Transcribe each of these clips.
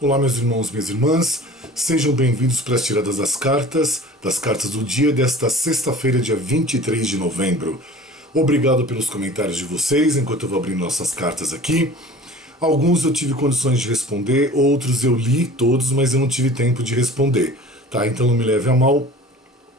Olá, meus irmãos, minhas irmãs, sejam bem-vindos para as tiradas das cartas do dia desta sexta-feira, dia 23 de novembro. Obrigado pelos comentários de vocês enquanto eu vou abrindo nossas cartas aqui. Alguns eu tive condições de responder, outros eu li todos, mas eu não tive tempo de responder, tá? Então não me leve a mal.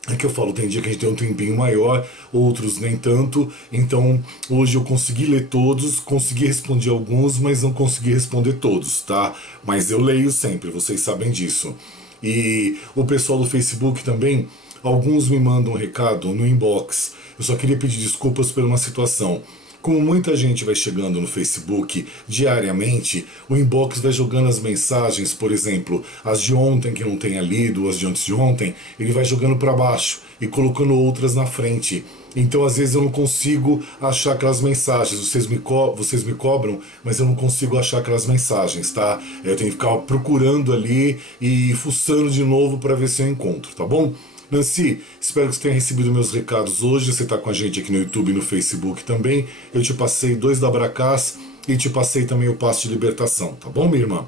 É que eu falo, tem dia que a gente tem um tempinho maior, outros nem tanto, então hoje eu consegui ler todos, consegui responder alguns, mas não consegui responder todos, tá? Mas eu leio sempre, vocês sabem disso. E o pessoal do Facebook também, alguns me mandam um recado no inbox. Eu só queria pedir desculpas por uma situação. Como muita gente vai chegando no Facebook diariamente, o inbox vai jogando as mensagens, por exemplo, as de ontem que não tenha lido, as de antes de ontem, ele vai jogando para baixo e colocando outras na frente. Então, às vezes, eu não consigo achar aquelas mensagens. Vocês me cobram, mas eu não consigo achar aquelas mensagens, tá? Eu tenho que ficar procurando ali e fuçando de novo para ver se eu encontro, tá bom? Nancy, espero que você tenha recebido meus recados hoje. Você está com a gente aqui no YouTube e no Facebook também. Eu te passei 2 da Bracás e te passei também o passe de libertação, tá bom, minha irmã?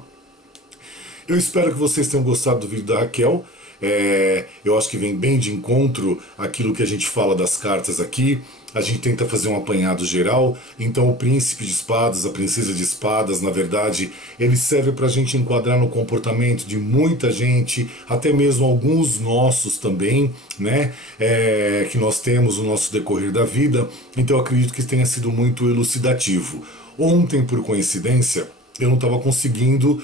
Eu espero que vocês tenham gostado do vídeo da Raquel. Eu acho que vem bem de encontro aquilo que a gente fala das cartas aqui. A gente tenta fazer um apanhado geral. Então o príncipe de espadas, a princesa de espadas, na verdade, ele serve para a gente enquadrar no comportamento de muita gente, até mesmo alguns nossos também, né? Que nós temos no nosso decorrer da vida. Então eu acredito que tenha sido muito elucidativo. Ontem, por coincidência, eu não estava conseguindo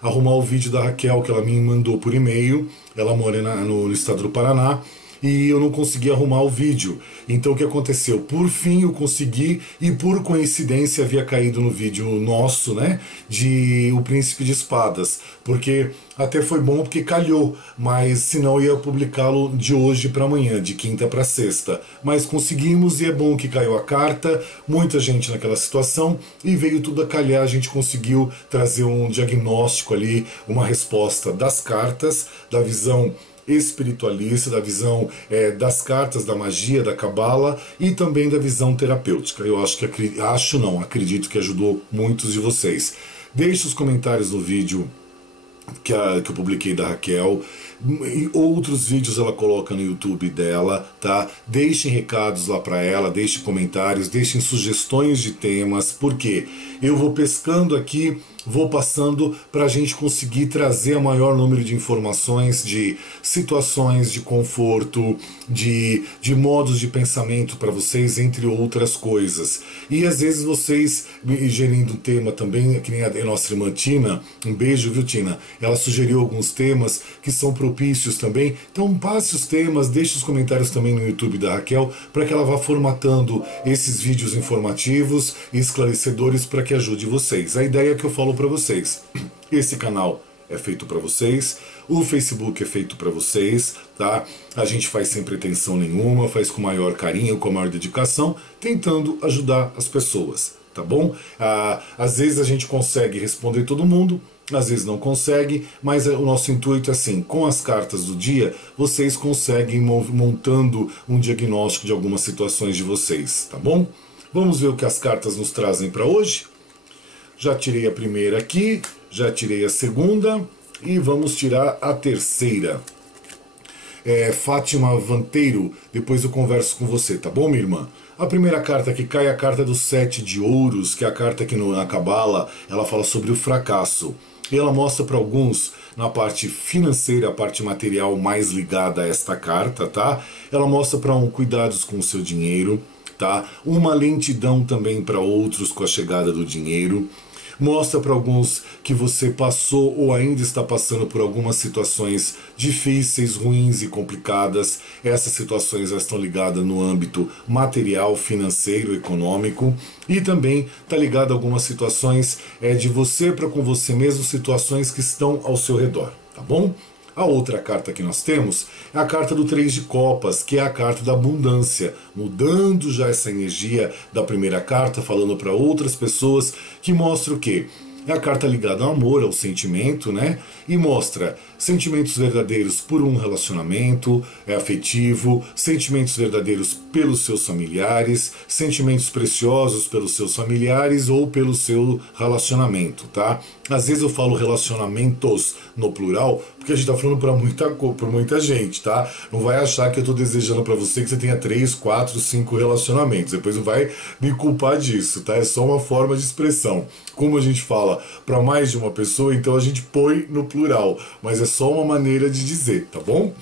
arrumar o vídeo da Raquel que ela me mandou por e-mail. Ela mora no estado do Paraná. E eu não consegui arrumar o vídeo. Então o que aconteceu? Por fim eu consegui, e por coincidência havia caído no vídeo nosso, né, de O Príncipe de Espadas, porque até foi bom porque calhou, mas senão eu ia publicá-lo de hoje para amanhã, de quinta para sexta. Mas conseguimos, e é bom que caiu a carta, muita gente naquela situação, e veio tudo a calhar, a gente conseguiu trazer um diagnóstico ali, uma resposta das cartas, da visão espiritualista, da visão das cartas, da magia, da cabala e também da visão terapêutica. Eu acredito que ajudou muitos de vocês. Deixe os comentários no vídeo que eu publiquei da Raquel. E outros vídeos ela coloca no YouTube dela, tá? Deixem recados lá para ela, deixem comentários, deixem sugestões de temas, porque eu vou pescando aqui, vou passando para a gente conseguir trazer o maior número de informações, de situações de conforto, de modos de pensamento para vocês, entre outras coisas. E às vezes vocês gerindo um tema também, que nem a nossa irmã Tina, um beijo, viu, Tina? Ela sugeriu alguns temas que são propícios também. Então passe os temas, deixe os comentários também no YouTube da Raquel, para que ela vá formatando esses vídeos informativos e esclarecedores para que ajude vocês. A ideia é que eu falo para vocês. Esse canal é feito para vocês, o Facebook é feito para vocês, tá? A gente faz sem pretensão nenhuma, faz com maior carinho, com maior dedicação, tentando ajudar as pessoas, tá bom? Às vezes a gente consegue responder todo mundo, às vezes não consegue, mas o nosso intuito é assim, com as cartas do dia, vocês conseguem montando um diagnóstico de algumas situações de vocês, tá bom? Vamos ver o que as cartas nos trazem para hoje? Já tirei a primeira aqui, já tirei a segunda e vamos tirar a terceira. Fátima Vanteiro, depois eu converso com você, tá bom, minha irmã? A primeira carta que cai é a carta do 7 de ouros, que é a carta que na Cabala ela fala sobre o fracasso. E ela mostra para alguns, na parte financeira, a parte material mais ligada a esta carta, tá? Ela mostra para cuidados com o seu dinheiro, tá? Uma lentidão também para outros com a chegada do dinheiro. Mostra para alguns que você passou ou ainda está passando por algumas situações difíceis, ruins e complicadas. Essas situações já estão ligadas no âmbito material, financeiro, econômico. E também está ligado a algumas situações de você para com você mesmo, situações que estão ao seu redor, tá bom? A outra carta que nós temos é a carta do 3 de copas, que é a carta da abundância, mudando já essa energia da primeira carta, falando para outras pessoas, que mostra o quê? É a carta ligada ao amor, ao sentimento, né? E mostra sentimentos verdadeiros por um relacionamento afetivo, sentimentos verdadeiros pelos seus familiares, sentimentos preciosos pelos seus familiares ou pelo seu relacionamento, tá? Às vezes eu falo relacionamentos no plural, porque a gente tá falando pra muita gente, tá? Não vai achar que eu tô desejando pra você que você tenha 3, 4, 5 relacionamentos. Depois não vai me culpar disso, tá? É só uma forma de expressão. Como a gente fala para mais de uma pessoa, então a gente põe no plural, mas é só uma maneira de dizer, tá bom?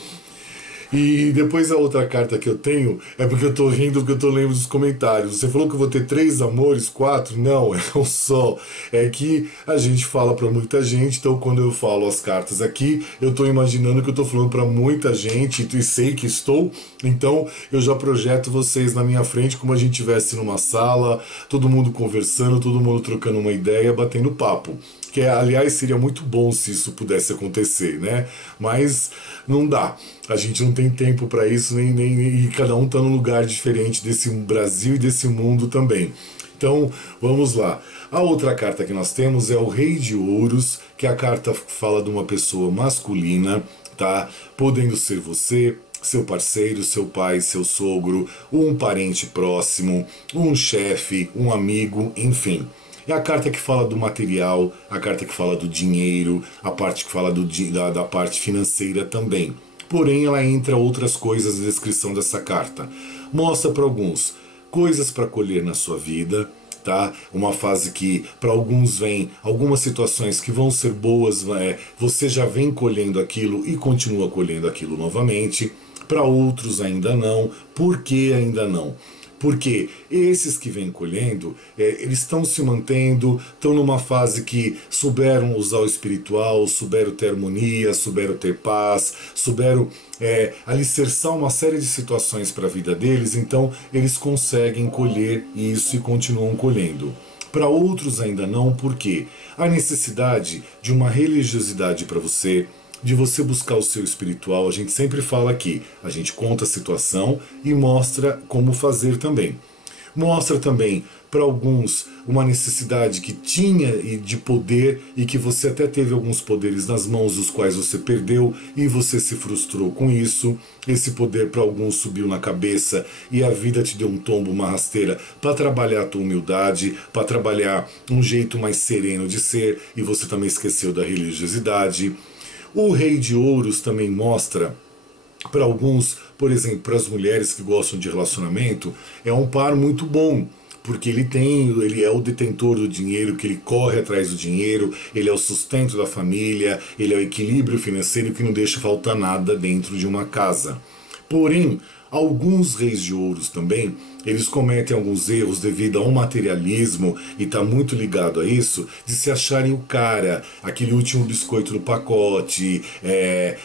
E depois a outra carta que eu tenho é porque eu tô rindo, porque eu tô lendo os comentários. Você falou que eu vou ter 3 amores, 4? Não, é um só. É que a gente fala pra muita gente, então quando eu falo as cartas aqui, eu tô imaginando que eu tô falando pra muita gente e sei que estou, então eu já projeto vocês na minha frente como a gente estivesse numa sala, todo mundo conversando, todo mundo trocando uma ideia, batendo papo. Que, aliás, seria muito bom se isso pudesse acontecer, né? Mas não dá. A gente não tem tempo para isso, e cada um está num lugar diferente desse Brasil e desse mundo também. Então, vamos lá. A outra carta que nós temos é o Rei de Ouros, que a carta fala de uma pessoa masculina, tá? Podendo ser você, seu parceiro, seu pai, seu sogro, um parente próximo, um chefe, um amigo, enfim. É a carta que fala do material, a carta que fala do dinheiro, a parte que fala da parte financeira também. Porém, ela entra outras coisas na descrição dessa carta. Mostra para alguns coisas para colher na sua vida, tá? Uma fase que para alguns vem algumas situações que vão ser boas, você já vem colhendo aquilo e continua colhendo aquilo novamente. Para outros ainda não. Por que ainda não? Porque esses que vêm colhendo, eles estão se mantendo, estão numa fase que souberam usar o espiritual, souberam ter harmonia, souberam ter paz, souberam alicerçar uma série de situações para a vida deles, então eles conseguem colher isso e continuam colhendo. Para outros ainda não, porque a necessidade de uma religiosidade para você, de você buscar o seu espiritual, a gente sempre fala aqui, a gente conta a situação e mostra como fazer também. Mostra também para alguns uma necessidade que tinha de poder e que você até teve alguns poderes nas mãos, os quais você perdeu e você se frustrou com isso. Esse poder para alguns subiu na cabeça e a vida te deu um tombo, uma rasteira para trabalhar a tua humildade, para trabalhar um jeito mais sereno de ser e você também esqueceu da religiosidade. O Rei de Ouros também mostra para alguns, por exemplo, para as mulheres que gostam de relacionamento, é um par muito bom, porque ele é o detentor do dinheiro, que ele corre atrás do dinheiro, ele é o sustento da família, ele é o equilíbrio financeiro que não deixa faltar nada dentro de uma casa. Porém, alguns reis de ouros também, eles cometem alguns erros devido a um materialismo, e está muito ligado a isso, de se acharem o cara, aquele último biscoito do pacote,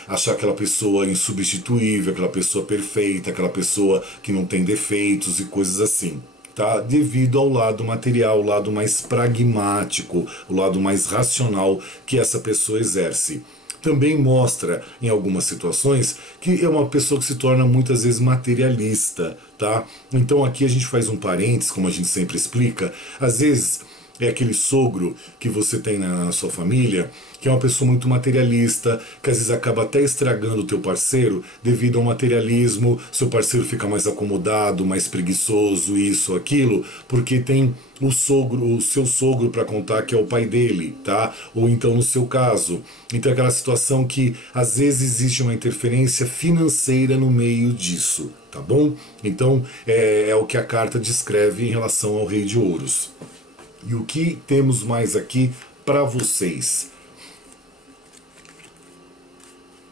achar aquela pessoa insubstituível, aquela pessoa perfeita, aquela pessoa que não tem defeitos e coisas assim. Tá? Devido ao lado material, o lado mais pragmático, o lado mais racional que essa pessoa exerce. Também mostra, em algumas situações, que é uma pessoa que se torna muitas vezes materialista, tá? Então aqui a gente faz um parênteses, como a gente sempre explica. Às vezes é aquele sogro que você tem na sua família, que é uma pessoa muito materialista, que às vezes acaba até estragando o teu parceiro devido ao materialismo, seu parceiro fica mais acomodado, mais preguiçoso, isso, aquilo, porque tem o seu sogro para contar que é o pai dele, tá? Ou então no seu caso. Então é aquela situação que às vezes existe uma interferência financeira no meio disso, tá bom? Então é o que a carta descreve em relação ao Rei de Ouros. E o que temos mais aqui para vocês?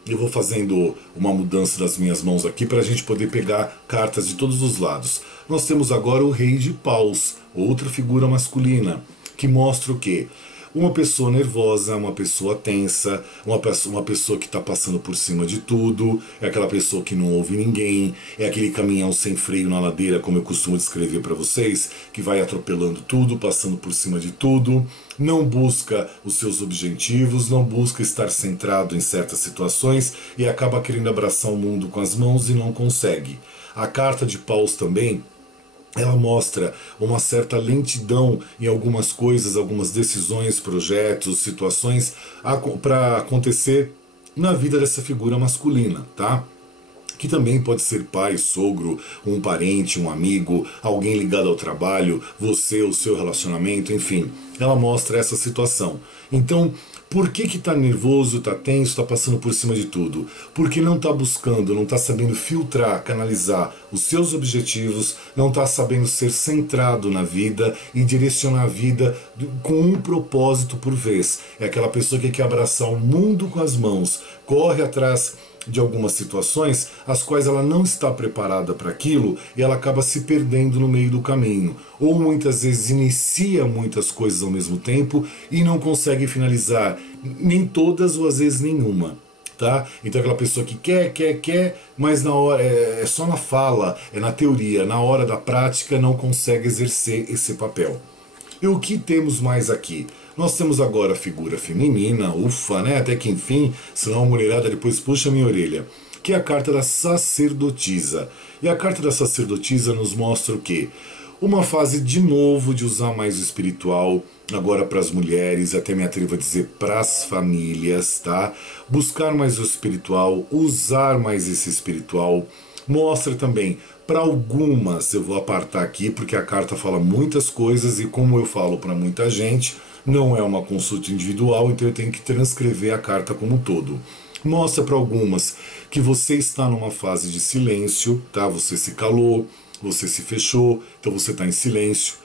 Eu vou fazendo uma mudança das minhas mãos aqui para a gente poder pegar cartas de todos os lados. Nós temos agora o Rei de Paus, outra figura masculina, que mostra o quê? Uma pessoa nervosa, uma pessoa tensa, uma pessoa que está passando por cima de tudo, é aquela pessoa que não ouve ninguém, é aquele caminhão sem freio na ladeira, como eu costumo descrever para vocês, que vai atropelando tudo, passando por cima de tudo, não busca os seus objetivos, não busca estar centrado em certas situações e acaba querendo abraçar o mundo com as mãos e não consegue. A carta de Paus também ela mostra uma certa lentidão em algumas coisas, algumas decisões, projetos, situações para acontecer na vida dessa figura masculina, tá? Que também pode ser pai, sogro, um parente, um amigo, alguém ligado ao trabalho, você, o seu relacionamento, enfim. Ela mostra essa situação. Então, por que tá nervoso, tá tenso, tá passando por cima de tudo? Porque não tá buscando, não tá sabendo filtrar, canalizar os seus objetivos, não tá sabendo ser centrado na vida e direcionar a vida com um propósito por vez. É aquela pessoa que quer abraçar o mundo com as mãos, corre atrás de algumas situações as quais ela não está preparada para aquilo e ela acaba se perdendo no meio do caminho, ou muitas vezes inicia muitas coisas ao mesmo tempo e não consegue finalizar nem todas ou às vezes nenhuma, tá? Então aquela pessoa que quer, mas na hora é só na fala, é na teoria, na hora da prática não consegue exercer esse papel. E o que temos mais aqui? Nós temos agora a figura feminina, ufa, né? Até que enfim, senão a mulherada depois puxa a minha orelha. Que é a carta da sacerdotisa. E a carta da sacerdotisa nos mostra o quê? Uma fase de novo de usar mais o espiritual, agora para as mulheres, até me atrevo a dizer para as famílias, tá? Buscar mais o espiritual, usar mais esse espiritual. Mostra também para algumas, eu vou apartar aqui porque a carta fala muitas coisas e como eu falo para muita gente, não é uma consulta individual, então eu tenho que transcrever a carta como um todo. Mostra para algumas que você está numa fase de silêncio, tá? Você se calou, você se fechou, então você está em silêncio.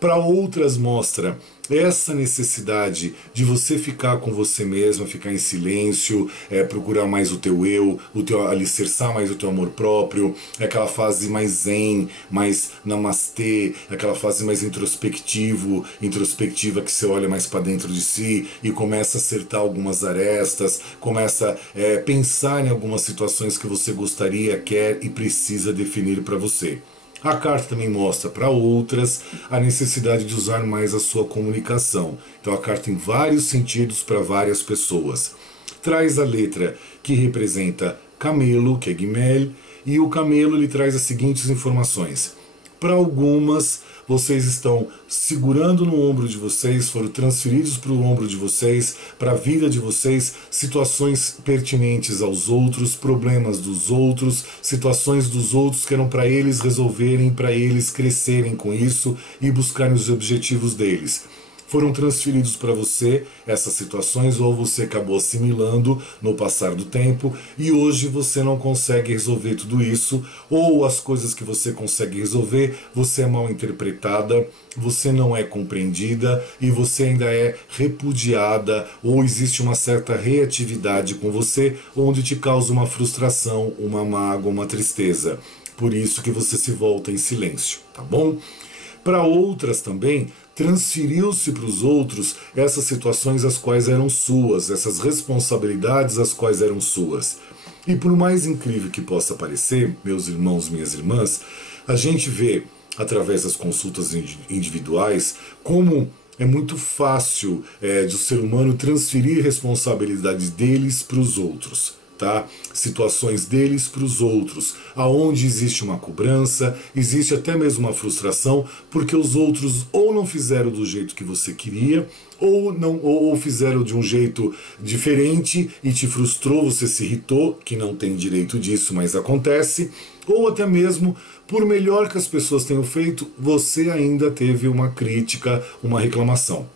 Para outras mostra essa necessidade de você ficar com você mesma, ficar em silêncio, procurar mais o teu eu, alicerçar mais o teu amor próprio, aquela fase mais zen, mais namastê, aquela fase mais introspectiva que você olha mais para dentro de si e começa a acertar algumas arestas, começa a pensar em algumas situações que você gostaria, quer e precisa definir para você. A carta também mostra para outras a necessidade de usar mais a sua comunicação. Então a carta tem vários sentidos para várias pessoas. Traz a letra que representa camelo, que é Gimel, e o camelo lhe traz as seguintes informações. Para algumas, vocês estão segurando no ombro de vocês, foram transferidos para o ombro de vocês, para a vida de vocês, situações pertinentes aos outros, problemas dos outros, situações dos outros que eram para eles resolverem, para eles crescerem com isso e buscarem os objetivos deles. Foram transferidos para você essas situações ou você acabou assimilando no passar do tempo e hoje você não consegue resolver tudo isso ou as coisas que você consegue resolver, você é mal interpretada, você não é compreendida e você ainda é repudiada ou existe uma certa reatividade com você onde te causa uma frustração, uma mágoa, uma tristeza. Por isso que você se volta em silêncio, tá bom? Para outras também, transferiu-se para os outros essas situações as quais eram suas, essas responsabilidades as quais eram suas. E por mais incrível que possa parecer, meus irmãos, minhas irmãs, a gente vê, através das consultas individuais, como é muito fácil de o ser humano transferir responsabilidades deles para os outros. Tá? Situações deles para os outros, aonde existe uma cobrança, existe até mesmo uma frustração, porque os outros ou não fizeram do jeito que você queria, ou fizeram de um jeito diferente e te frustrou, você se irritou, que não tem direito disso, mas acontece, ou até mesmo, por melhor que as pessoas tenham feito, você ainda teve uma crítica, uma reclamação.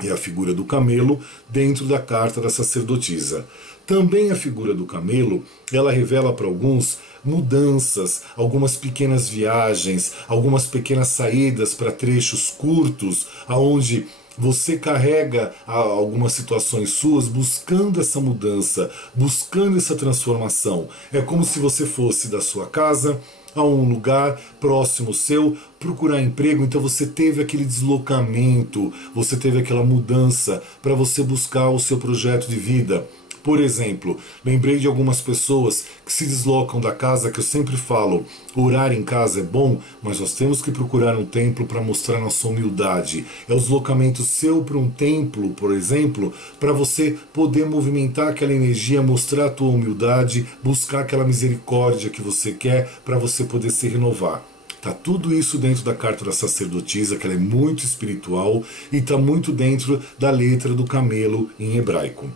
É a figura do camelo dentro da carta da sacerdotisa. Também a figura do camelo, ela revela para alguns mudanças, algumas pequenas viagens, algumas pequenas saídas para trechos curtos, aonde você carrega algumas situações suas buscando essa mudança, buscando essa transformação. É como se você fosse da sua casa a um lugar próximo seu, procurar emprego, então você teve aquele deslocamento, você teve aquela mudança para você buscar o seu projeto de vida. Por exemplo, lembrei de algumas pessoas que se deslocam da casa, que eu sempre falo, orar em casa é bom, mas nós temos que procurar um templo para mostrar nossa humildade. É o deslocamento seu para um templo, por exemplo, para você poder movimentar aquela energia, mostrar a tua humildade, buscar aquela misericórdia que você quer para você poder se renovar. Tá tudo isso dentro da carta da sacerdotisa, que ela é muito espiritual e está muito dentro da letra do camelo em hebraico.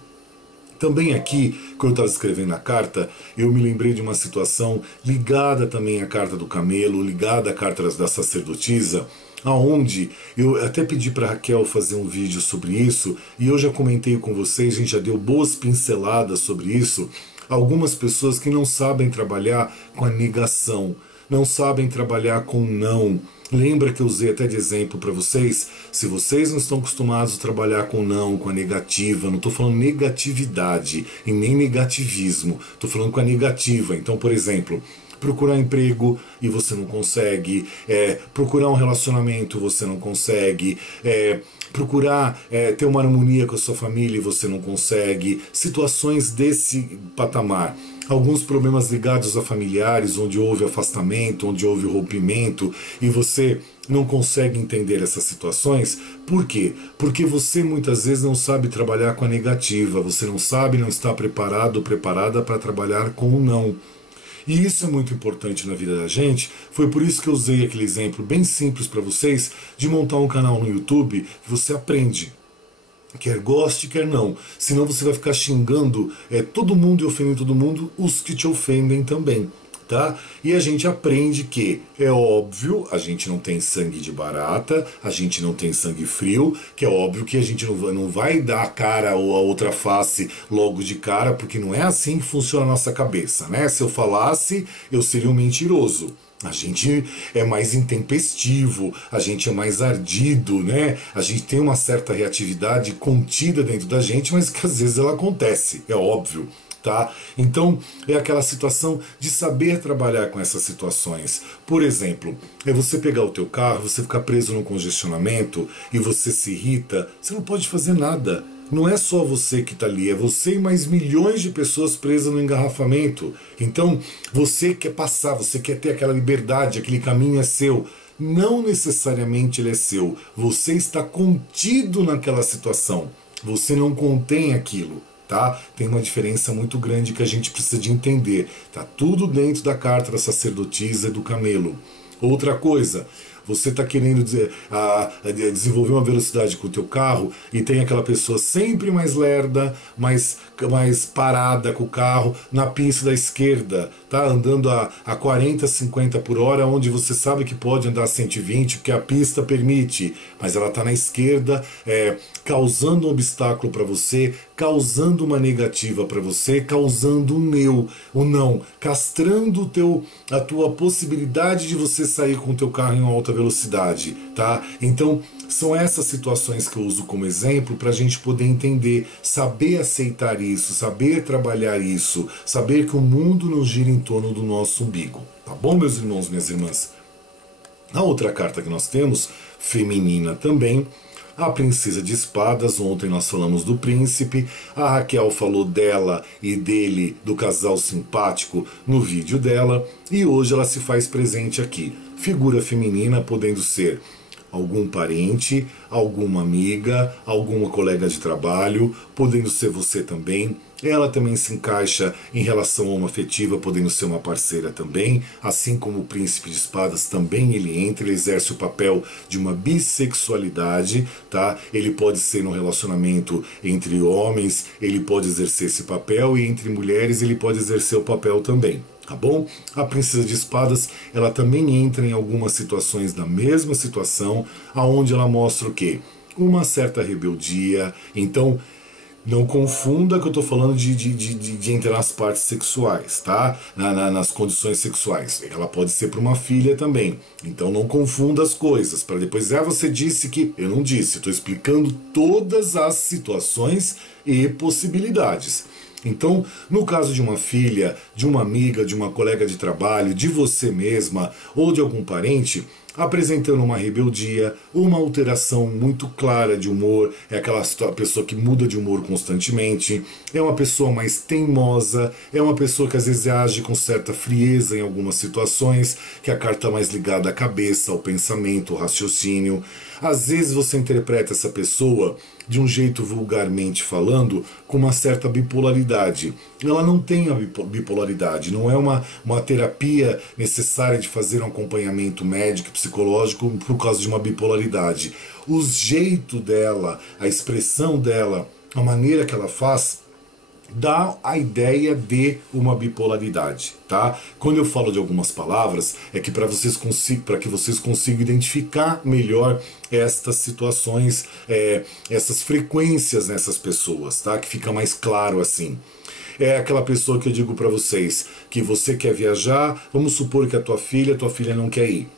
Também aqui, quando eu estava escrevendo a carta, eu me lembrei de uma situação ligada também à carta do camelo, ligada à carta da sacerdotisa, aonde eu até pedi para Raquel fazer um vídeo sobre isso, e eu já comentei com vocês, a gente já deu boas pinceladas sobre isso. Algumas pessoas que não sabem trabalhar com a negação, não sabem trabalhar com não. Lembra que eu usei até de exemplo para vocês? Se vocês não estão acostumados a trabalhar com não, com a negativa, não estou falando negatividade e nem negativismo, estou falando com a negativa. Então, por exemplo, procurar emprego e você não consegue, procurar um relacionamento você não consegue, procurar ter uma harmonia com a sua família e você não consegue, situações desse patamar. Alguns problemas ligados a familiares, onde houve afastamento, onde houve rompimento, e você não consegue entender essas situações. Por quê? Porque você muitas vezes não sabe trabalhar com a negativa, você não sabe, não está preparado ou preparada para trabalhar com o não. E isso é muito importante na vida da gente. Foi por isso que eu usei aquele exemplo bem simples para vocês de montar um canal no YouTube que você aprende. Quer goste, quer não. Senão você vai ficar xingando todo mundo e ofendendo todo mundo, os que te ofendem também. Tá? E a gente aprende que, é óbvio, a gente não tem sangue de barata, a gente não tem sangue frio, que é óbvio que a gente não vai dar a cara ou a outra face logo de cara, porque não é assim que funciona a nossa cabeça, né? Se eu falasse, eu seria um mentiroso. A gente é mais intempestivo, a gente é mais ardido, né? A gente tem uma certa reatividade contida dentro da gente, mas que às vezes ela acontece, é óbvio. Tá? Então é aquela situação de saber trabalhar com essas situações. Por exemplo, é você pegar o teu carro, você ficar preso no congestionamento e você se irrita, você não pode fazer nada. Não é só você que está ali, é você e mais milhões de pessoas presas no engarrafamento. Então você quer passar, você quer ter aquela liberdade, aquele caminho é seu. Não necessariamente ele é seu. Você está contido naquela situação. Você não contém aquilo. Tá? Tem uma diferença muito grande que a gente precisa de entender. Tá tudo dentro da carta da sacerdotisa e do camelo. Outra coisa, você está querendo desenvolver uma velocidade com o teu carro e tem aquela pessoa sempre mais lerda, mais parada com o carro na pista da esquerda, tá? Andando a 40, 50 por hora, onde você sabe que pode andar a 120, porque a pista permite, mas ela está na esquerda, causando um obstáculo para você, causando uma negativa para você, causando o não, castrando a tua possibilidade de você sair com o teu carro em alta velocidade, tá? Então são essas situações que eu uso como exemplo para a gente poder entender, saber aceitar isso, saber trabalhar isso, saber que o mundo não gira em torno do nosso umbigo, tá bom, meus irmãos, minhas irmãs? A outra carta que nós temos, feminina também, a princesa de espadas. Ontem nós falamos do príncipe, a Raquel falou dela e dele, do casal simpático, no vídeo dela, e hoje ela se faz presente aqui. Figura feminina podendo ser algum parente, alguma amiga, alguma colega de trabalho, podendo ser você também. Ela também se encaixa em relação homoafetiva, podendo ser uma parceira também, assim como o príncipe de espadas também ele entra, ele exerce o papel de uma bissexualidade, tá? Ele pode ser no relacionamento entre homens, ele pode exercer esse papel, e entre mulheres ele pode exercer o papel também. Tá bom? A princesa de espadas, ela também entra em algumas situações da mesma situação, aonde ela mostra o quê? Uma certa rebeldia. Então, não confunda que eu estou falando de entrar nas partes sexuais, tá? Nas condições sexuais. Ela pode ser para uma filha também. Então não confunda as coisas. Para depois, você disse que... Eu não disse, estou explicando todas as situações e possibilidades. Então, no caso de uma filha, de uma amiga, de uma colega de trabalho, de você mesma ou de algum parente, apresentando uma rebeldia, uma alteração muito clara de humor, é aquela pessoa que muda de humor constantemente, é uma pessoa mais teimosa, é uma pessoa que às vezes age com certa frieza em algumas situações, que a carta mais ligada à cabeça, ao pensamento, ao raciocínio. Às vezes você interpreta essa pessoa de um jeito vulgarmente falando, com uma certa bipolaridade. Ela não tem a bipolaridade, não é uma terapia necessária de fazer um acompanhamento médico e psicológico por causa de uma bipolaridade. O jeito dela, a expressão dela, a maneira que ela faz, dá a ideia de uma bipolaridade, tá? Quando eu falo de algumas palavras, é que para que vocês consigam identificar melhor estas situações, essas frequências nessas pessoas, tá? Que fica mais claro assim. É aquela pessoa que eu digo para vocês, que você quer viajar, vamos supor que a tua filha não quer ir.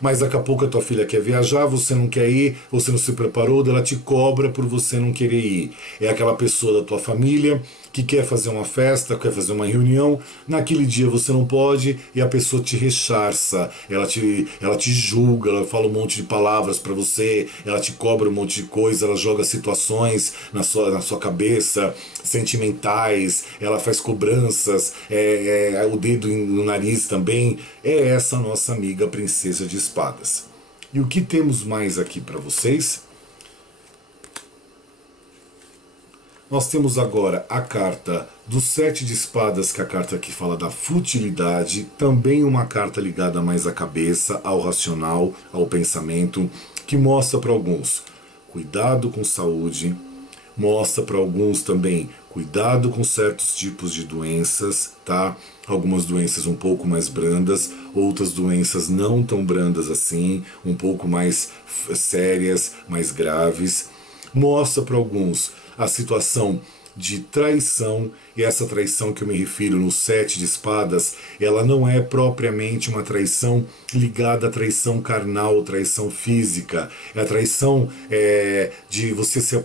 Mas daqui a pouco a tua filha quer viajar, você não quer ir, você não se preparou, ela te cobra por você não querer ir. É aquela pessoa da tua família que quer fazer uma festa, quer fazer uma reunião, naquele dia você não pode e a pessoa te recharça, ela te julga, ela fala um monte de palavras para você, ela te cobra um monte de coisa, ela joga situações na sua cabeça, sentimentais, ela faz cobranças, o dedo no nariz também. É essa nossa amiga princesa de espadas. E o que temos mais aqui para vocês? Nós temos agora a carta do 7 de espadas, que é a carta que fala da futilidade, também uma carta ligada mais à cabeça, ao racional, ao pensamento, que mostra para alguns cuidado com saúde, mostra para alguns também cuidado com certos tipos de doenças, tá? Algumas doenças um pouco mais brandas, outras doenças não tão brandas assim, um pouco mais sérias, mais graves. Mostra para alguns a situação de traição, e essa traição que eu me refiro no 7 de espadas, ela não é propriamente uma traição ligada à traição carnal, traição física. É a traição de você ser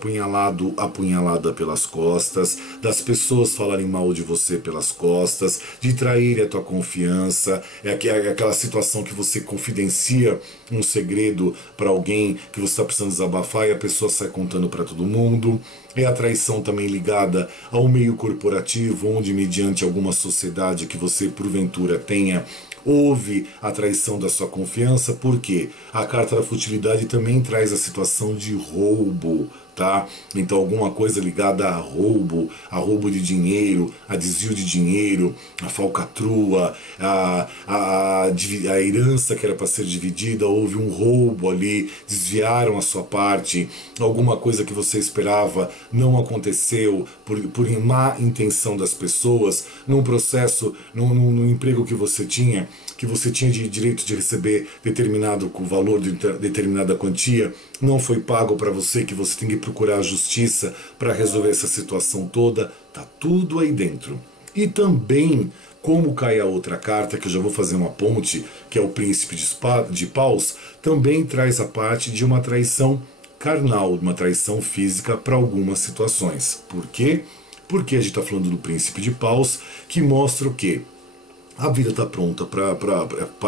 apunhalada pelas costas, das pessoas falarem mal de você pelas costas, de trair a tua confiança, é aquela situação que você confidencia um segredo para alguém que você está precisando desabafar e a pessoa sai contando para todo mundo. É a traição também ligada ao meio corporativo, onde mediante alguma sociedade que você porventura tenha, houve a traição da sua confiança, porque a carta da futilidade também traz a situação de roubo, tá? Então alguma coisa ligada a roubo de dinheiro, a desvio de dinheiro, a falcatrua, a herança que era para ser dividida, houve um roubo ali, desviaram a sua parte, alguma coisa que você esperava não aconteceu por má intenção das pessoas, num processo, num emprego que você tinha de direito de receber determinado valor de determinada quantia, não foi pago para você, que você tem que procurar a justiça para resolver essa situação toda, tá tudo aí dentro. E também, como cai a outra carta, que eu já vou fazer uma ponte, que é o príncipe de paus, também traz a parte de uma traição carnal, uma traição física para algumas situações. Por quê? Porque a gente está falando do príncipe de paus, que mostra o quê? A vida está pronta para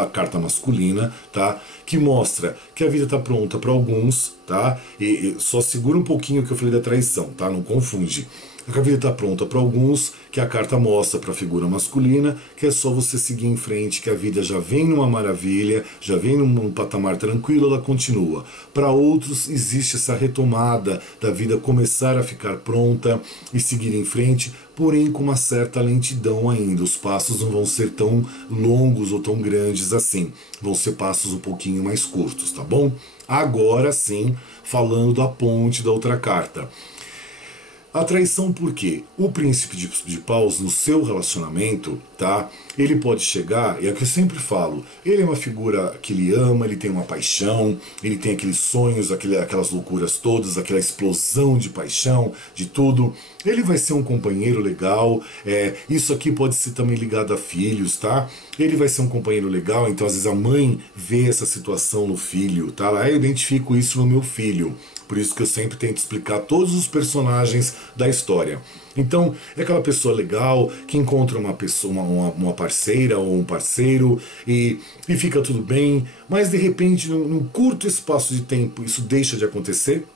a carta masculina, tá? Que mostra que a vida está pronta para alguns, tá? E só segura um pouquinho o que eu falei da traição, tá? Não confunde. A vida está pronta para alguns, que a carta mostra para a figura masculina, que é só você seguir em frente, que a vida já vem numa maravilha, já vem num patamar tranquilo, ela continua. Para outros existe essa retomada da vida começar a ficar pronta e seguir em frente, porém com uma certa lentidão ainda. Os passos não vão ser tão longos ou tão grandes assim, vão ser passos um pouquinho mais curtos, tá bom? Agora sim, falando da ponte da outra carta. A traição por quê? O príncipe de paus no seu relacionamento, tá? Ele pode chegar, e é o que eu sempre falo, ele é uma figura que ele ama, ele tem uma paixão, ele tem aqueles sonhos, aquelas loucuras todas, aquela explosão de paixão, de tudo. Ele vai ser um companheiro legal, isso aqui pode ser também ligado a filhos, tá? Ele vai ser um companheiro legal, então às vezes a mãe vê essa situação no filho, tá? Eu identifico isso no meu filho. Por isso que eu sempre tento explicar todos os personagens da história. Então, é aquela pessoa legal que encontra uma pessoa, uma parceira ou um parceiro e fica tudo bem, mas de repente, num curto espaço de tempo, isso deixa de acontecer,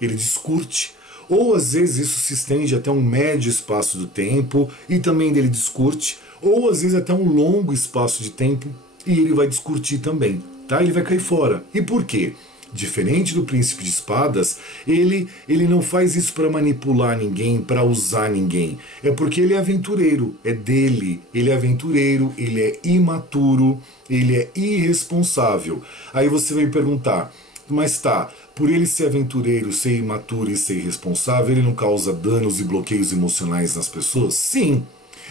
ele descurte. Ou às vezes isso se estende até um médio espaço do tempo e também dele descurte, ou às vezes até um longo espaço de tempo e ele vai descurtir também, tá? Ele vai cair fora. E por quê? Diferente do príncipe de espadas, ele não faz isso para manipular ninguém, para usar ninguém. É porque ele é aventureiro, é dele. Ele é aventureiro, ele é imaturo, ele é irresponsável. Aí você vai perguntar, mas tá, por ele ser aventureiro, ser imaturo e ser irresponsável, ele não causa danos e bloqueios emocionais nas pessoas? Sim,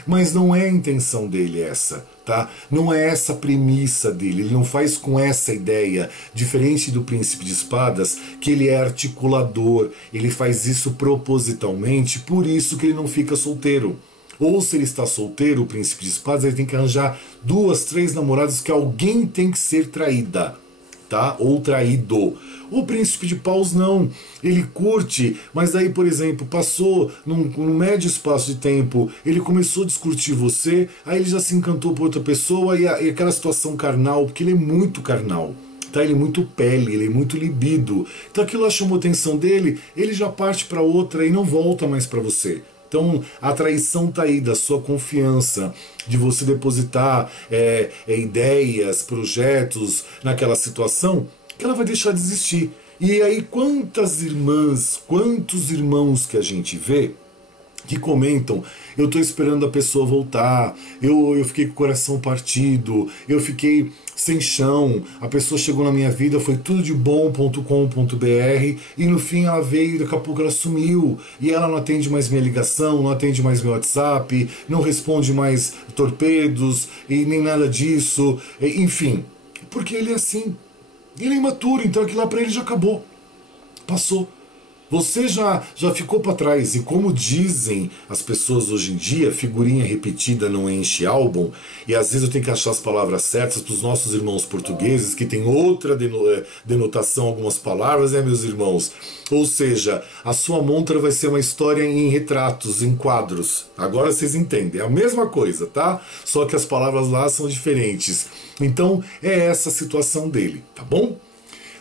mas não é a intenção dele essa, tá? Não é essa a premissa dele, ele não faz com essa ideia, diferente do príncipe de espadas, que ele é articulador, ele faz isso propositalmente, por isso que ele não fica solteiro. Ou se ele está solteiro, o príncipe de espadas, ele tem que arranjar 2, 3 namoradas, que alguém tem que ser traída, tá? Ou traído. O príncipe de paus não, ele curte, mas daí, por exemplo, passou num médio espaço de tempo, ele começou a descurtir você, aí ele já se encantou por outra pessoa, e aquela situação carnal, porque ele é muito carnal, tá? Ele é muito pele, ele é muito libido, então aquilo lá chamou a atenção dele, ele já parte para outra e não volta mais para você. Então a traição está aí da sua confiança, de você depositar ideias, projetos naquela situação, que ela vai deixar de existir. E aí quantas irmãs, quantos irmãos que a gente vê que comentam, eu estou esperando a pessoa voltar, eu fiquei com o coração partido, eu fiquei sem chão, a pessoa chegou na minha vida, foi tudo de bom.com.br e no fim ela veio, daqui a pouco ela sumiu e ela não atende mais minha ligação, não atende mais meu WhatsApp, não responde mais torpedos e nem nada disso, enfim, porque ele é assim, ele é imaturo, então aquilo lá para ele já acabou, passou. Você já ficou para trás, e como dizem as pessoas hoje em dia, figurinha repetida não enche álbum, e às vezes eu tenho que achar as palavras certas para os nossos irmãos portugueses, que tem outra denotação, algumas palavras, né, meus irmãos? Ou seja, a sua montra vai ser uma história em retratos, em quadros. Agora vocês entendem, é a mesma coisa, tá? Só que as palavras lá são diferentes. Então é essa a situação dele, tá bom?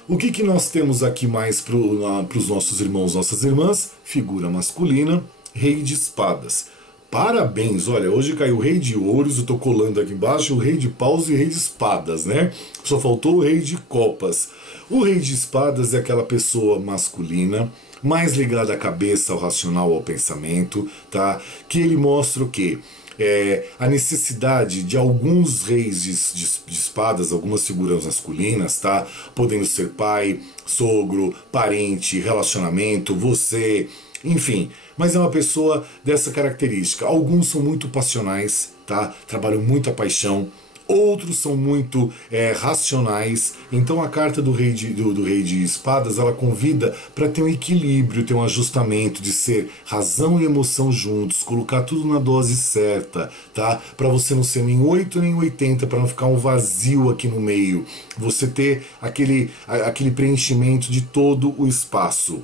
O que nós temos aqui mais para os nossos irmãos, nossas irmãs? Figura masculina, rei de espadas. Parabéns, olha, hoje caiu o rei de ouros, eu estou colando aqui embaixo, o rei de paus e o rei de espadas, né? Só faltou o rei de copas. O rei de espadas é aquela pessoa masculina, mais ligada à cabeça, ao racional, ao pensamento, tá? Que ele mostra o quê? A necessidade de alguns reis de espadas, algumas figuras masculinas, tá? Podendo ser pai, sogro, parente, relacionamento, você, enfim. Mas é uma pessoa dessa característica. Alguns são muito passionais, tá? Trabalham muito a paixão. Outros são muito racionais. Então a carta do rei de espadas, ela convida para ter um equilíbrio, ter um ajustamento de ser razão e emoção juntos, colocar tudo na dose certa, tá? Para você não ser nem 8 nem 80, para não ficar um vazio aqui no meio. Você ter aquele preenchimento de todo o espaço.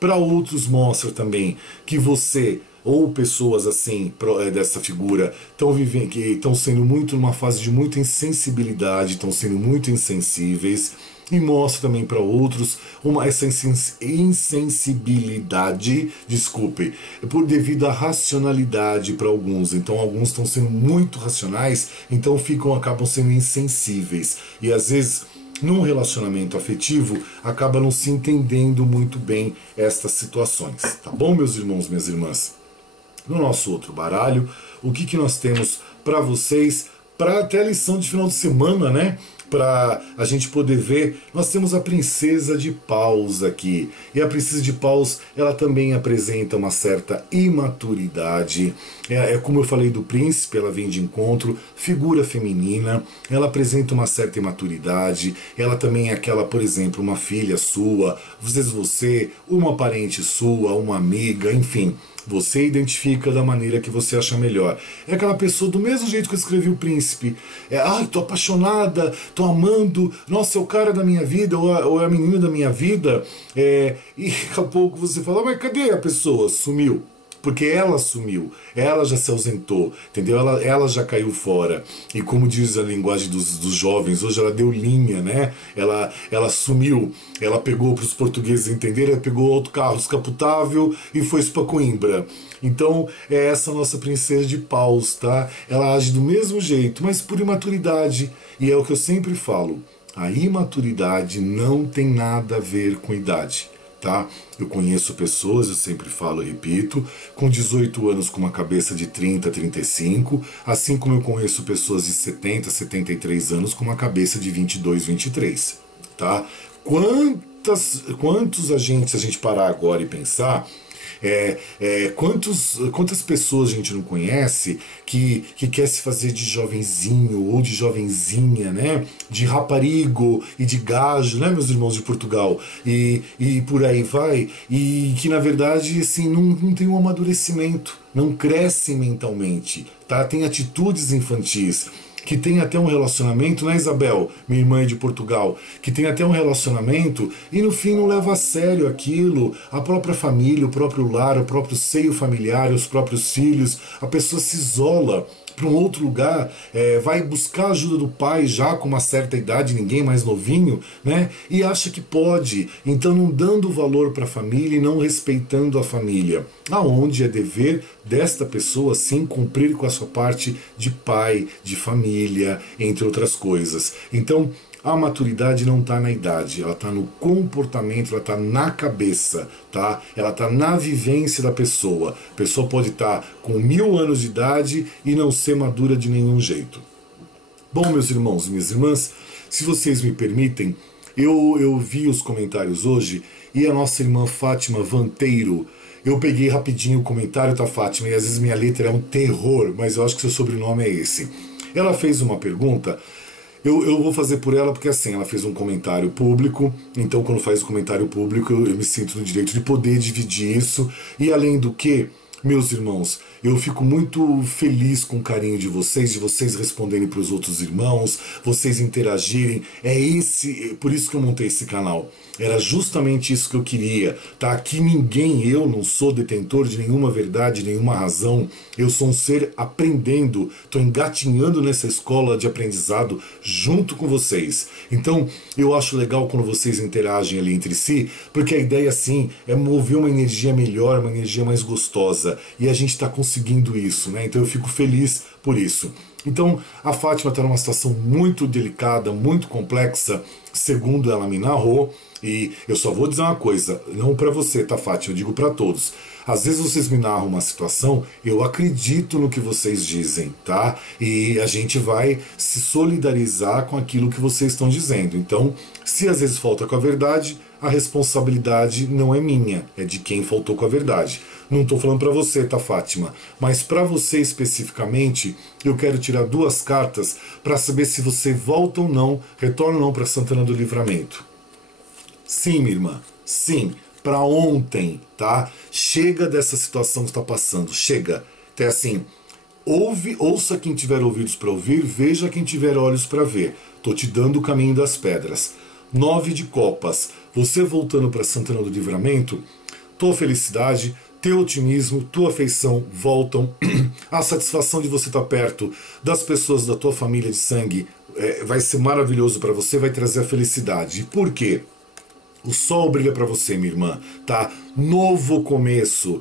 Para outros mostra também que você ou pessoas assim dessa figura estão sendo muito numa fase de muita insensibilidade, estão sendo muito insensíveis, e mostra também para outros essa insensibilidade, desculpe, devido à racionalidade para alguns. Então alguns estão sendo muito racionais, então acabam sendo insensíveis, e às vezes num relacionamento afetivo acaba não se entendendo muito bem estas situações, tá bom, meus irmãos, minhas irmãs? No nosso outro baralho, o que nós temos para vocês, para até a lição de final de semana, né? Para a gente poder ver, nós temos a princesa de paus aqui. E a princesa de paus, ela também apresenta uma certa imaturidade. Como eu falei do príncipe, ela vem de encontro, figura feminina, ela apresenta uma certa imaturidade. Ela também é aquela, por exemplo, uma filha sua, às vezes você, uma parente sua, uma amiga, enfim. Você identifica da maneira que você acha melhor. É aquela pessoa do mesmo jeito que eu escrevi o príncipe. Tô apaixonada, tô amando, nossa, é o cara da minha vida, ou é a menina da minha vida. E daqui a pouco você fala, mas cadê a pessoa? Sumiu. Porque ela sumiu, ela já se ausentou, entendeu? Ela já caiu fora. E como diz a linguagem dos jovens, hoje ela deu linha, né? Ela sumiu, ela pegou, para os portugueses entenderem, ela pegou outro carro descapotável e foi para Coimbra. Então é essa nossa princesa de paus, tá? Ela age do mesmo jeito, mas por imaturidade. E é o que eu sempre falo. A imaturidade não tem nada a ver com idade, tá? Eu conheço pessoas, eu sempre falo e repito, com 18 anos com uma cabeça de 30, 35, assim como eu conheço pessoas de 70, 73 anos com uma cabeça de 22, 23, tá? Quantos agentes, se a gente parar agora e pensar, quantas pessoas a gente não conhece que quer se fazer de jovenzinho ou de jovenzinha, né? De raparigo e de gajo, né, meus irmãos de Portugal? E por aí vai. E que na verdade assim, não tem um amadurecimento, não crescem mentalmente, tá? Tem atitudes infantis. Que tem até um relacionamento, né, Isabel, minha irmã de Portugal, que tem até um relacionamento e no fim não leva a sério aquilo, a própria família, o próprio lar, o próprio seio familiar, os próprios filhos, a pessoa se isola para um outro lugar, vai buscar a ajuda do pai já com uma certa idade, ninguém mais novinho, né? E acha que pode, então não dando valor para a família e não respeitando a família, aonde é dever desta pessoa sim cumprir com a sua parte de pai, de família, entre outras coisas. Então a maturidade não está na idade, ela está no comportamento, ela está na cabeça, tá? Ela está na vivência da pessoa. A pessoa pode estar com 1000 anos de idade e não ser madura de nenhum jeito. Bom, meus irmãos e minhas irmãs, se vocês me permitem, eu vi os comentários hoje e a nossa irmã Fátima Vanteiro, eu peguei rapidinho o comentário, tá, Fátima? E às vezes minha letra é um terror, mas eu acho que seu sobrenome é esse. Ela fez uma pergunta. Eu vou fazer por ela porque assim, ela fez um comentário público, então quando faz o comentário público eu me sinto no direito de poder dividir isso, e além do que, meus irmãos, eu fico muito feliz com o carinho de vocês responderem para os outros irmãos, vocês interagirem, por isso que eu montei esse canal. Era justamente isso que eu queria, tá? Que ninguém, eu não sou detentor de nenhuma verdade, nenhuma razão. Eu sou um ser aprendendo, estou engatinhando nessa escola de aprendizado junto com vocês. Então, eu acho legal quando vocês interagem ali entre si, porque a ideia, sim, é mover uma energia melhor, uma energia mais gostosa. E a gente está conseguindo isso, né? Então eu fico feliz por isso. Então, a Fátima está numa situação muito delicada, muito complexa, segundo ela me narrou. E eu só vou dizer uma coisa, não para você, tá, Fátima? Eu digo para todos. Às vezes vocês me narram uma situação, eu acredito no que vocês dizem, tá? E a gente vai se solidarizar com aquilo que vocês estão dizendo. Então, se às vezes falta com a verdade, a responsabilidade não é minha, é de quem faltou com a verdade. Não estou falando para você, tá, Fátima? Mas para você especificamente, eu quero tirar 2 cartas para saber se você volta ou não, retorna ou não para Santana do Livramento. Sim, minha irmã, sim, para ontem, tá? Chega dessa situação que está passando, chega. Até assim, ouça quem tiver ouvidos para ouvir, veja quem tiver olhos para ver. Tô te dando o caminho das pedras. 9 de copas. Você voltando para Santana do Livramento, tua felicidade, teu otimismo, tua afeição voltam. A satisfação de você estar perto das pessoas da tua família de sangue vai ser maravilhoso para você, vai trazer a felicidade. Por quê? O sol brilha para você, minha irmã, tá? Novo começo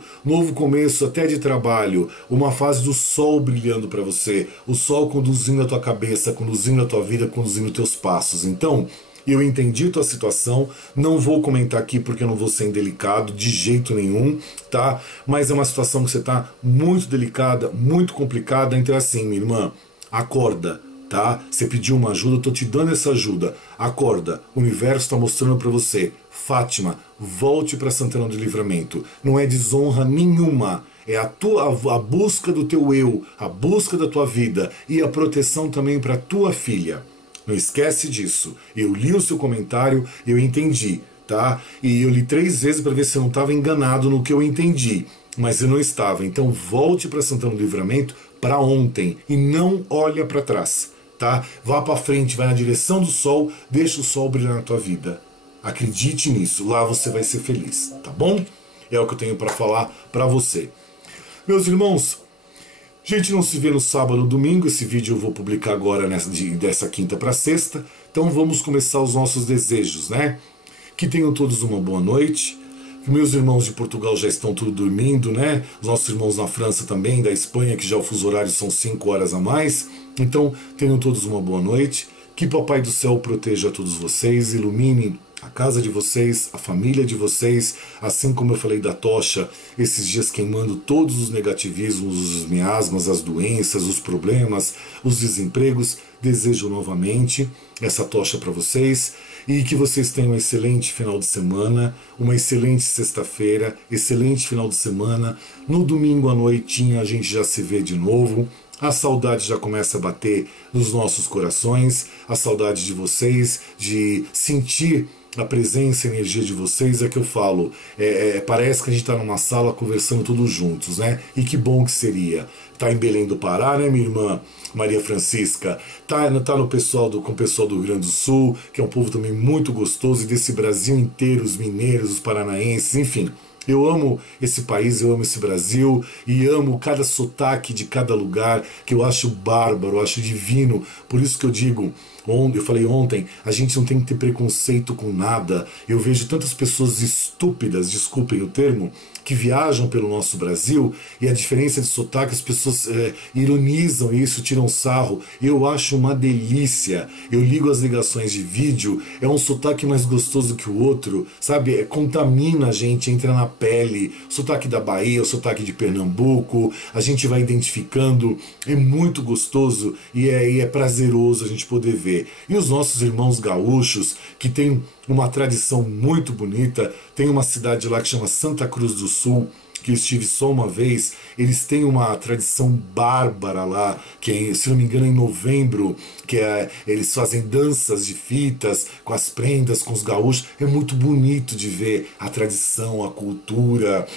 até de trabalho, uma fase do sol brilhando para você, o sol conduzindo a tua cabeça, conduzindo a tua vida, conduzindo os teus passos. Então, eu entendi tua situação, não vou comentar aqui porque eu não vou ser indelicado de jeito nenhum, tá? Mas é uma situação que você tá muito delicada, muito complicada, então assim, minha irmã, acorda. Tá? Você pediu uma ajuda, eu tô te dando essa ajuda. Acorda, o universo está mostrando para você. Fátima, volte para Santana do Livramento. Não é desonra nenhuma. É a busca do teu eu, a busca da tua vida e a proteção também para tua filha. Não esquece disso. Eu li o seu comentário, eu entendi, tá? E eu li 3 vezes para ver se eu não estava enganado no que eu entendi. Mas eu não estava. Então volte para Santana do Livramento para ontem e não olha para trás. Tá? Vá para frente, vai na direção do sol, deixa o sol brilhar na tua vida. Acredite nisso, lá você vai ser feliz, tá bom? É o que eu tenho para falar para você. Meus irmãos, a gente não se vê no sábado ou domingo, esse vídeo eu vou publicar agora dessa quinta para sexta, então vamos começar os nossos desejos, né? Que tenham todos uma boa noite. Meus irmãos de Portugal já estão tudo dormindo, né? Os nossos irmãos na França também, da Espanha, que já o fuso horário são 5 horas a mais. Então, tenham todos uma boa noite. Que Papai do Céu proteja todos vocês, ilumine a casa de vocês, a família de vocês, assim como eu falei da tocha, esses dias queimando todos os negativismos, os miasmas, as doenças, os problemas, os desempregos. Desejo novamente essa tocha para vocês e que vocês tenham um excelente final de semana, uma excelente sexta-feira, excelente final de semana. No domingo à noitinha a gente já se vê de novo. A saudade já começa a bater nos nossos corações, a saudade de vocês, de sentir a presença, a energia de vocês. É que eu falo, parece que a gente está numa sala conversando todos juntos, né? E que bom que seria. Tá em Belém do Pará, né, minha irmã Maria Francisca? Tá no com o pessoal do Rio Grande do Sul, que é um povo também muito gostoso, e desse Brasil inteiro, os mineiros, os paranaenses, enfim. Eu amo esse país, eu amo esse Brasil e amo cada sotaque de cada lugar, que eu acho bárbaro, eu acho divino. Por isso que eu digo, eu falei ontem, a gente não tem que ter preconceito com nada. Eu vejo tantas pessoas estúpidas, desculpem o termo, que viajam pelo nosso Brasil, e a diferença de sotaque, as pessoas ironizam isso, tiram sarro. Eu acho uma delícia. Eu ligo as ligações de vídeo, é um sotaque mais gostoso que o outro, sabe? Contamina a gente, entra na pele. O sotaque da Bahia, o sotaque de Pernambuco, a gente vai identificando, é muito gostoso e é prazeroso a gente poder ver. E os nossos irmãos gaúchos, que tem uma tradição muito bonita, tem uma cidade lá que chama Santa Cruz do Sul, que eu estive só uma vez. Eles têm uma tradição bárbara lá, que se não me engano é em novembro, que eles fazem danças de fitas com as prendas, com os gaúchos. É muito bonito de ver a tradição, a cultura.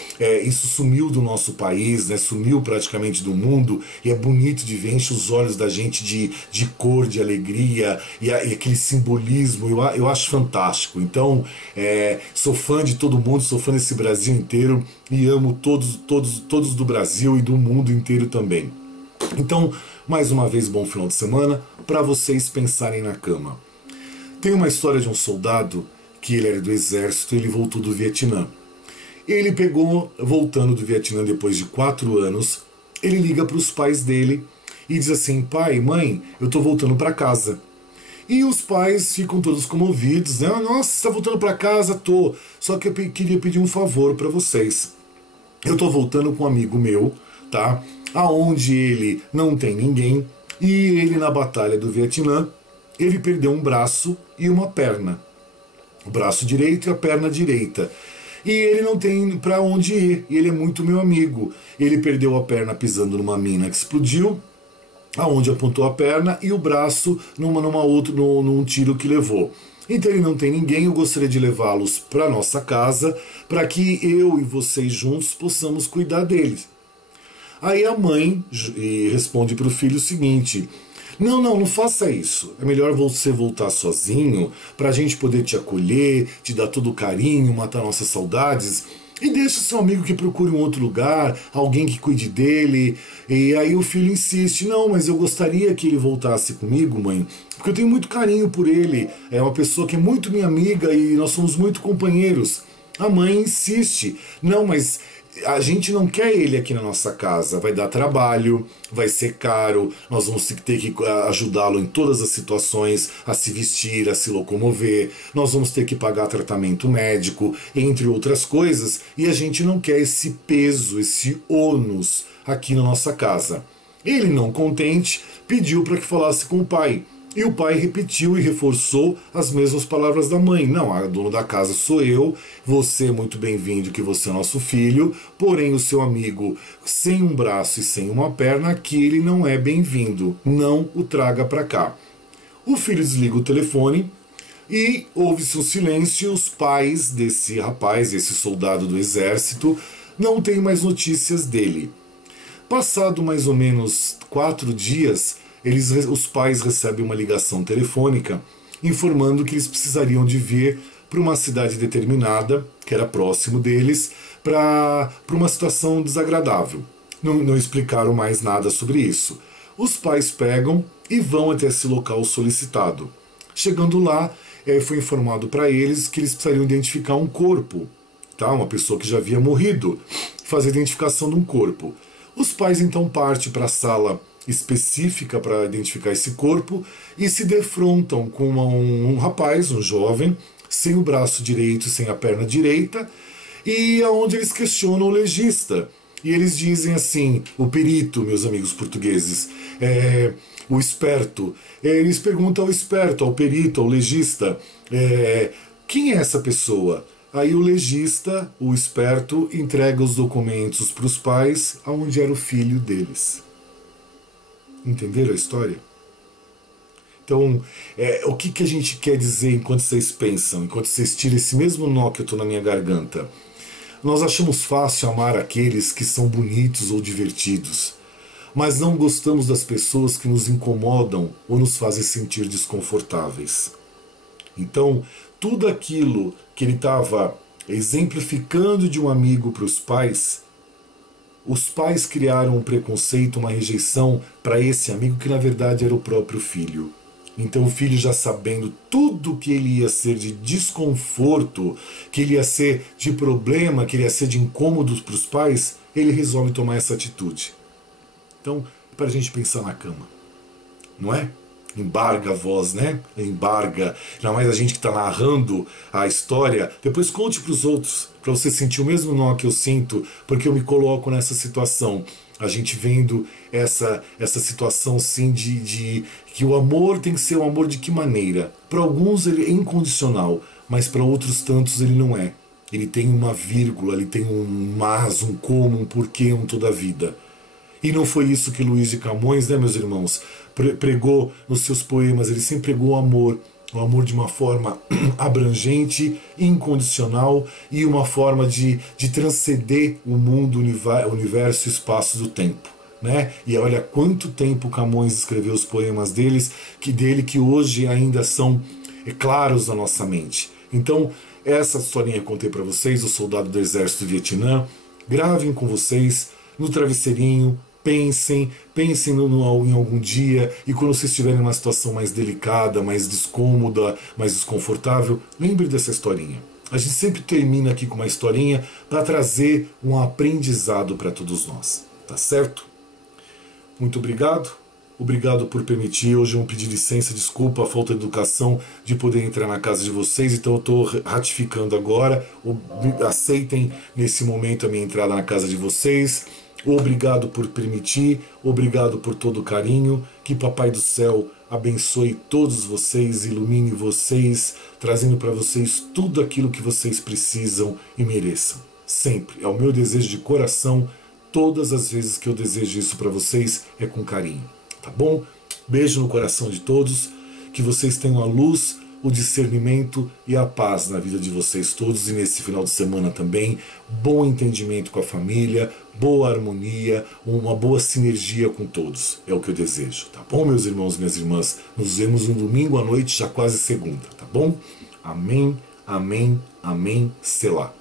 Isso sumiu do nosso país, né? Sumiu praticamente do mundo, e é bonito de ver, enche os olhos da gente de cor, de alegria, e aquele simbolismo, eu acho fantástico. Então, sou fã de todo mundo, sou fã desse Brasil inteiro, e amo todos do Brasil e do mundo inteiro também. Então, mais uma vez, bom final de semana, para vocês pensarem na cama. Tem uma história de um soldado que ele era do exército e ele voltou do Vietnã. Ele voltando do Vietnã depois de 4 anos, ele liga para os pais dele e diz assim: pai, mãe, eu tô voltando para casa. E os pais ficam todos comovidos, né? Nossa, você está voltando para casa? Tô. Só que eu queria pedir um favor para vocês. Eu tô voltando com um amigo meu, tá? Aonde ele não tem ninguém, e ele na batalha do Vietnã, ele perdeu um braço e uma perna. O braço direito e a perna direita. E ele não tem para onde ir, e ele é muito meu amigo. Ele perdeu a perna pisando numa mina que explodiu, aonde apontou a perna, e o braço num tiro que levou. Então ele não tem ninguém, eu gostaria de levá-los para nossa casa, para que eu e vocês juntos possamos cuidar deles. Aí a mãe responde para o filho o seguinte: não faça isso, é melhor você voltar sozinho, para a gente poder te acolher, te dar todo o carinho, matar nossas saudades. E deixa o seu amigo que procure um outro lugar, alguém que cuide dele. E aí o filho insiste: não, mas eu gostaria que ele voltasse comigo, mãe, porque eu tenho muito carinho por ele. É uma pessoa que é muito minha amiga e nós somos muito companheiros. A mãe insiste: não, mas a gente não quer ele aqui na nossa casa, vai dar trabalho, vai ser caro, nós vamos ter que ajudá-lo em todas as situações, a se vestir, a se locomover, nós vamos ter que pagar tratamento médico, entre outras coisas, e a gente não quer esse peso, esse ônus aqui na nossa casa. Ele, não contente, pediu para que falasse com o pai. E o pai repetiu e reforçou as mesmas palavras da mãe: não, a dona da casa sou eu, você é muito bem-vindo, que você é nosso filho, porém o seu amigo sem um braço e sem uma perna, aqui ele não é bem-vindo, não o traga para cá. O filho desliga o telefone e ouve-se um silêncio. Os pais desse rapaz, esse soldado do exército, não têm mais notícias dele. Passado mais ou menos 4 dias, os pais recebem uma ligação telefônica informando que eles precisariam de vir para uma cidade determinada, que era próximo deles, para uma situação desagradável. Não explicaram mais nada sobre isso. Os pais pegam e vão até esse local solicitado. Chegando lá, foi informado para eles que eles precisariam identificar um corpo, tá? Uma pessoa que já havia morrido, fazer a identificação de um corpo. Os pais então partem para a sala específica para identificar esse corpo e se defrontam com um rapaz, um jovem, sem o braço direito, sem a perna direita, e aonde eles questionam o legista. E eles dizem assim, o perito, meus amigos portugueses, o esperto. Eles perguntam ao esperto, ao perito, ao legista, quem é essa pessoa? Aí o legista, o esperto, entrega os documentos para os pais, aonde era o filho deles. Entenderam a história? Então, o que a gente quer dizer enquanto vocês pensam, enquanto vocês tiram esse mesmo nó que eu estou na minha garganta? Nós achamos fácil amar aqueles que são bonitos ou divertidos, mas não gostamos das pessoas que nos incomodam ou nos fazem sentir desconfortáveis. Então, tudo aquilo que ele estava exemplificando de um amigo para os pais criaram um preconceito, uma rejeição para esse amigo que na verdade era o próprio filho. Então o filho, já sabendo tudo que ele ia ser de desconforto, que ele ia ser de problema, que ele ia ser de incômodo para os pais, ele resolve tomar essa atitude. Então, para a gente pensar na cama, não é? Embarga a voz, né? Embarga. Ainda mais a gente que está narrando a história. Depois conte para os outros, para você sentir o mesmo nó que eu sinto, porque eu me coloco nessa situação. A gente vendo essa situação sim de que o amor tem que ser um amor de que maneira? Para alguns ele é incondicional, mas para outros tantos ele não é. Ele tem uma vírgula, ele tem um mas, um como, um porquê, um toda a vida. E não foi isso que Luís de Camões, né, meus irmãos, pregou nos seus poemas. Ele sempre pregou o amor de uma forma abrangente, incondicional e uma forma de transcender o mundo, o universo, o espaço do tempo. Né? E olha quanto tempo Camões escreveu os poemas dele que hoje ainda são claros na nossa mente. Então, essa historinha que eu contei para vocês, o soldado do exército do Vietnã, gravem com vocês no travesseirinho, pensem em algum dia, e quando vocês estiverem numa situação mais delicada, mais descômoda, mais desconfortável, lembre dessa historinha. A gente sempre termina aqui com uma historinha para trazer um aprendizado para todos nós, tá certo? Muito obrigado. Obrigado por permitir. Hoje eu vou pedir licença, desculpa a falta de educação de poder entrar na casa de vocês, então eu estou ratificando agora. Aceitem nesse momento a minha entrada na casa de vocês. Obrigado por permitir, obrigado por todo o carinho. Que Papai do Céu abençoe todos vocês, ilumine vocês, trazendo para vocês tudo aquilo que vocês precisam e mereçam. Sempre. É o meu desejo de coração. Todas as vezes que eu desejo isso para vocês é com carinho. Tá bom? Beijo no coração de todos. Que vocês tenham a luz, o discernimento e a paz na vida de vocês todos, e nesse final de semana também, bom entendimento com a família, boa harmonia, uma boa sinergia com todos, é o que eu desejo, tá bom, meus irmãos e minhas irmãs? Nos vemos no domingo à noite, já quase segunda, tá bom? Amém, amém, amém, selá.